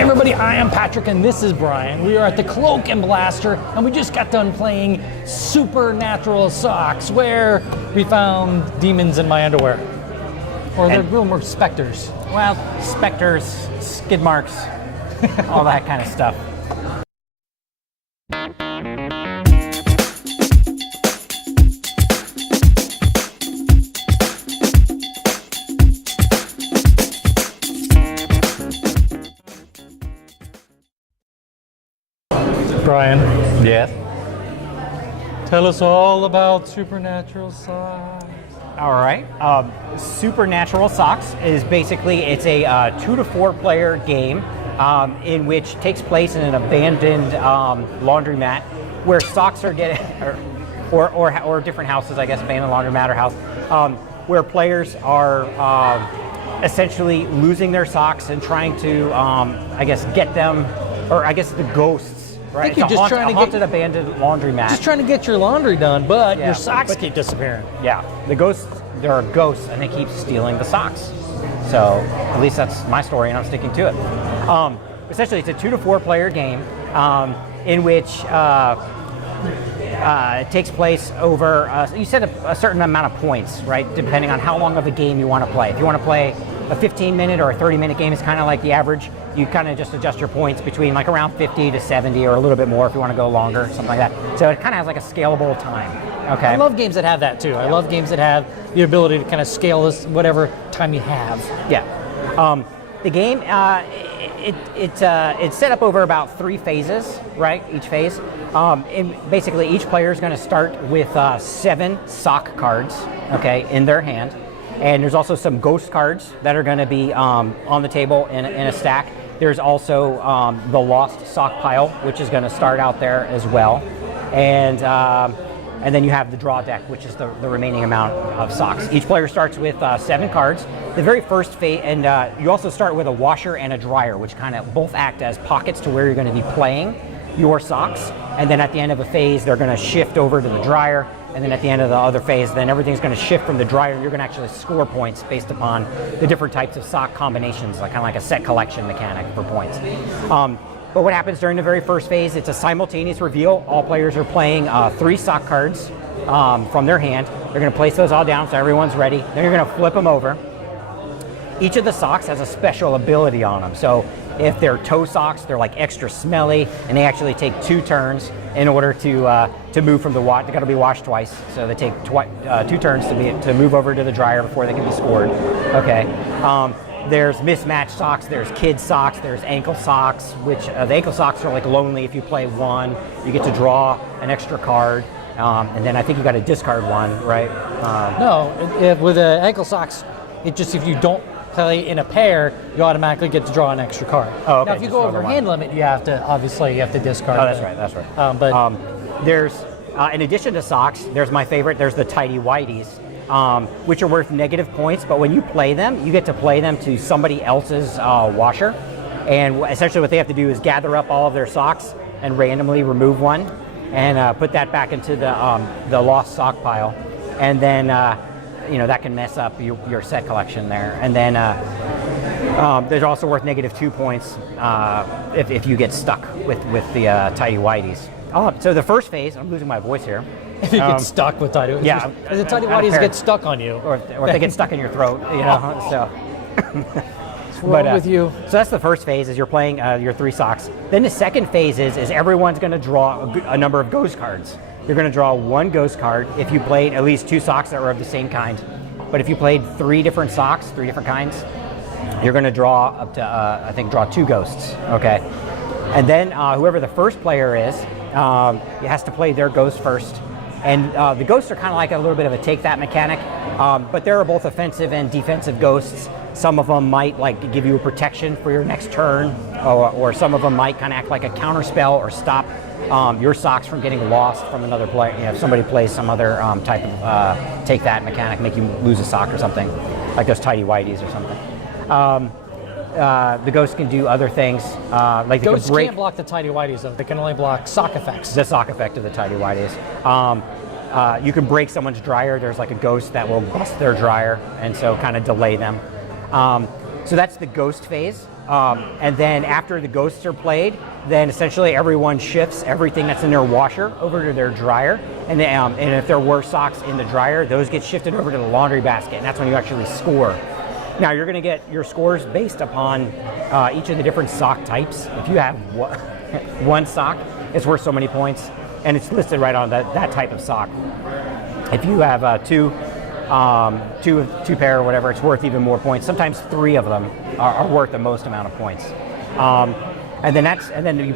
Hi everybody, I am Patrick and this is Brian. We are at the Cloak and Blaster and we just got done playing Supernatural Socks where we found demons in my underwear. Or they're real more specters. Well, specters, skid marks, all that kind of stuff. Brian, Yes. tell us all about Supernatural Socks. All right. Supernatural Socks is basically, it's a 2 to 4 player game in which takes place in an abandoned laundromat where socks are getting, or different houses, I guess, abandoned laundromat or house, where players are essentially losing their socks and trying to, I guess, get them, or I guess the ghosts. Right, I think you're just trying to haunted abandoned laundromat. Just trying to get your laundry done, but your socks keep disappearing. Yeah, the ghosts. There are ghosts, and they keep stealing the socks. So at least that's my story, and I'm sticking to it. Essentially, it's a 2 to 4 player game in which it takes place over. You set a certain amount of points, right? Depending on how long of a game you want to play. If you want to play a 15-minute or a 30-minute game, it's kind of like the average. You kind of just adjust your points between like around 50 to 70 or a little bit more if you want to go longer, something like that. So it kind of has like a scalable time. Okay. I love games that have that too. I love games that have the ability to kind of scale this whatever time you have. Yeah. The game, it's set up over about 3 phases, right? Each phase. And basically, each player is going to start with 7 sock cards, okay, in their hand. And there's also some ghost cards that are going to be on the table in a stack. There's also the lost sock pile, which is going to start out there as well. And then you have the draw deck, which is the remaining amount of socks. Each player starts with 7 cards. The very first phase, and you also start with a washer and a dryer, which kind of both act as pockets to where you're going to be playing your socks. And then at the end of a phase, they're going to shift over to the dryer. And then at the end of the other phase, then everything's going to shift from the dryer. You're going to actually score points based upon the different types of sock combinations, like kind of like a set collection mechanic for points. But what happens during the very first phase, it's a simultaneous reveal. All players are playing 3 sock cards from their hand. They're going to place those all down so everyone's ready. Then you're going to flip them over. Each of the socks has a special ability on them. So if they're toe socks, they're like extra smelly, and they actually take 2 turns in order to move from the wash. They got to be washed twice, so they take 2 turns to move over to the dryer before they can be scored. Okay. There's mismatched socks. There's kid socks. There's ankle socks, which the ankle socks are like lonely. If you play 1, you get to draw an extra card, and then I think you got to discard 1, right? No, with the ankle socks, it just if you don't play in a pair, you automatically get to draw an extra card. Oh, okay. Now, if you go over hand limit, you have to discard. Oh, that's right. That's right. There's in addition to socks, there's my favorite. There's the tidy whities, which are worth negative points. But when you play them, you get to play them to somebody else's washer, and essentially what they have to do is gather up all of their socks and randomly remove one, and put that back into the lost sock pile, and then. That can mess up your set collection there. And then they're also worth negative 2 points if you get stuck with the tidy whiteys. So the first phase, I'm losing my voice here. If you get stuck with tidy whities. Yeah. The tidy whities get stuck on you. Or if they get stuck in your throat, so. What's wrong with you? So that's the first phase, is you're playing your 3 socks. Then the second phase is everyone's going to draw a number of ghost cards. You're going to draw 1 ghost card if you played at least 2 socks that were of the same kind. But if you played 3 different socks, 3 different kinds, you're going to draw up to, draw 2 ghosts, okay? And then whoever the first player is, has to play their ghost first. And the ghosts are kind of like a little bit of a take that mechanic, but there are both offensive and defensive ghosts. Some of them might like give you a protection for your next turn, or some of them might kind of act like a counter spell or stop your socks from getting lost from another player. If somebody plays some other type of take that mechanic, make you lose a sock or something, like those tidy whities or something. The ghosts can do other things, like ghosts they can break. Can't block the tidy whities though. They can only block sock effects. The sock effect of the tidy whities. You can break someone's dryer. There's like a ghost that will bust their dryer and so kind of delay them. So that's the ghost phase. And then after the ghosts are played, then essentially everyone shifts everything that's in their washer over to their dryer. And if there were socks in the dryer, those get shifted over to the laundry basket. And that's when you actually score. Now you're going to get your scores based upon each of the different sock types. If you have one sock, it's worth so many points. And it's listed right on that type of sock. If you have two pair or whatever, it's worth even more points. Sometimes 3 of them are worth the most amount of points. And then you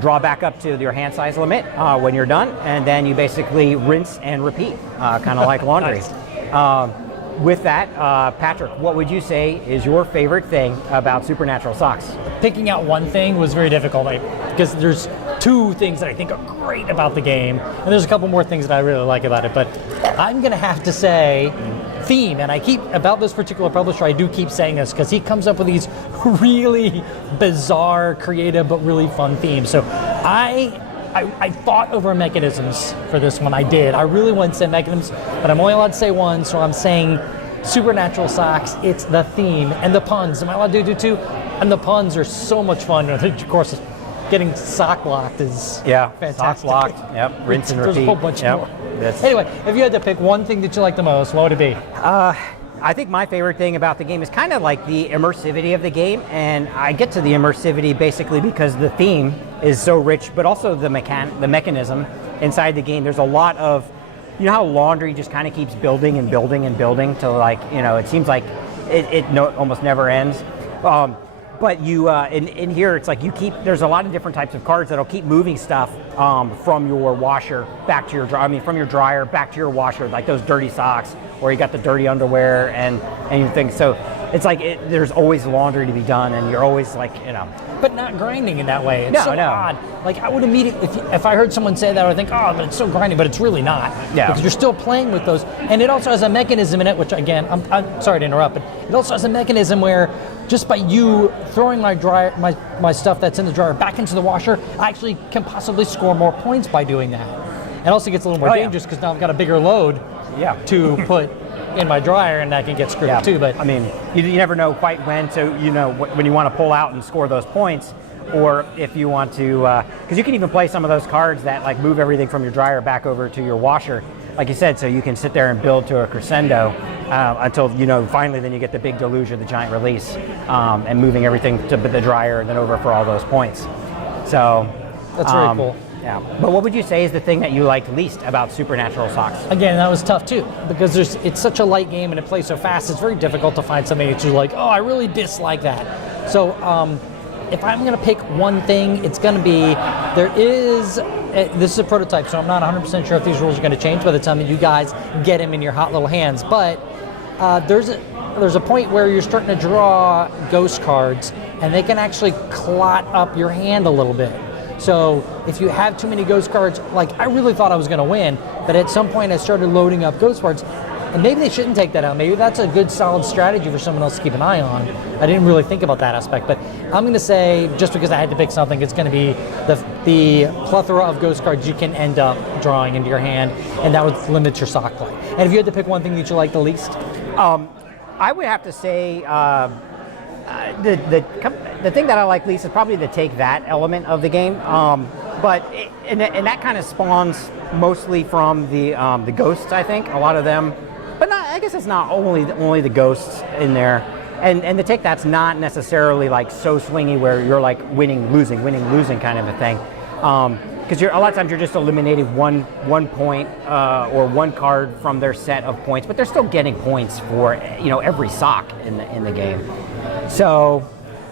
draw back up to your hand size limit when you're done, and then you basically rinse and repeat, kind of like laundry. Nice. With that, Patrick, what would you say is your favorite thing about Supernatural socks? Picking out one thing was very difficult because there's 2 things that I think are great about the game, and there's a couple more things that I really like about it, but I'm going to have to say theme, and about this particular publisher, I do keep saying this because he comes up with these really bizarre, creative, but really fun themes. So I fought over mechanisms for this one. I did. I really wanted to say mechanisms, but I'm only allowed to say one, so I'm saying Supernatural socks. It's the theme and the puns. Am I allowed to do 2? And the puns are so much fun. Of course, getting sock locked is fantastic. Sock locked. Yep. Rinse and repeat. There's a whole bunch more. Anyway, if you had to pick one thing that you like the most, what would it be? I think my favorite thing about the game is kind of like the immersivity of the game, and I get to the immersivity basically because the theme is so rich, but also the mechanism inside the game. There's a lot of, you know how laundry just kind of keeps building and building and building to it seems like it almost never ends. But you in here, it's like there's a lot of different types of cards that'll keep moving stuff from your washer back to your dryer. From your dryer back to your washer, like those dirty socks, or you got the dirty underwear and you think so. It's like there's always laundry to be done, and you're always But not grinding in that way. It's odd. Like I would immediately, if I heard someone say that, I would think, oh, but it's so grinding, but it's really not. Yeah. Because you're still playing with those, and it also has a mechanism in it, which again, I'm sorry to interrupt, but it also has a mechanism where just by you throwing my stuff that's in the dryer back into the washer, I actually can possibly score more points by doing that. It also gets a little more dangerous because now I've got a bigger load to put in my dryer, and that can get screwed up too. But I mean, you never know quite when when you want to pull out and score those points, or if you want to, because you can even play some of those cards that move everything from your dryer back over to your washer, like you said, so you can sit there and build to a crescendo until finally then you get the big deluge or the giant release, and moving everything to the dryer and then over for all those points. So that's very cool. Yeah, but what would you say is the thing that you liked least about Supernatural socks? Again, that was tough too, because it's such a light game and it plays so fast. It's very difficult to find something that you're like, oh, I really dislike that. So if I'm going to pick one thing, it's going to be this is a prototype, so I'm not 100% sure if these rules are going to change by the time that you guys get them in your hot little hands. But there's a point where you're starting to draw ghost cards, and they can actually clot up your hand a little bit. So if you have too many ghost cards, I really thought I was going to win, but at some point I started loading up ghost cards, and maybe they shouldn't take that out. Maybe that's a good solid strategy for someone else to keep an eye on. I didn't really think about that aspect, but I'm going to say, just because I had to pick something, it's going to be the plethora of ghost cards you can end up drawing into your hand, and that would limit your sock play. And if you had to pick one thing that you like the least? I would have to say the thing that I like least is probably the take that element of the game, and that kind of spawns mostly from the ghosts. I think a lot of them, but I guess it's not only the ghosts in there, and the take that's not necessarily so swingy where you're winning losing kind of a thing, because a lot of times you're just eliminating one point or one card from their set of points, but they're still getting points for every sock in the game. So,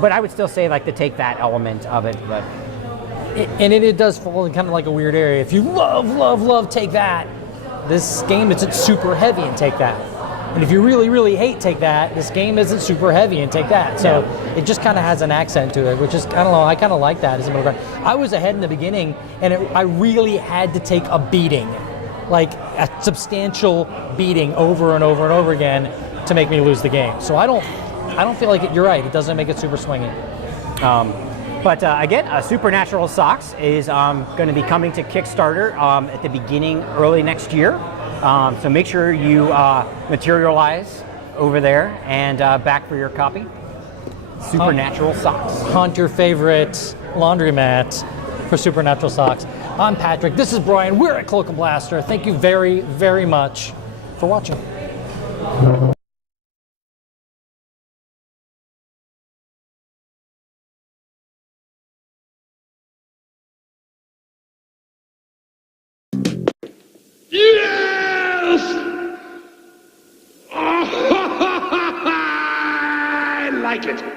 but I would still say the take that element of it, but it does fall in kind of like a weird area. If you love take that, this game isn't super heavy in take that. And if you really hate take that, this game isn't super heavy in take that. So it just kind of has an accent to it, which is, I don't know, I kind of like that as a middle ground. I was ahead in the beginning, and I really had to take a beating, a substantial beating over and over and over again to make me lose the game. So I don't feel like it. You're right. It doesn't make it super swingy. But again, Supernatural Socks is going to be coming to Kickstarter at the beginning early next year. So make sure you materialize over there and back for your copy. Supernatural socks. Hunt your favorite laundromat for Supernatural socks. I'm Patrick. This is Brian. We're at Cloak and Blaster. Thank you very, very much for watching. Yes! I like it.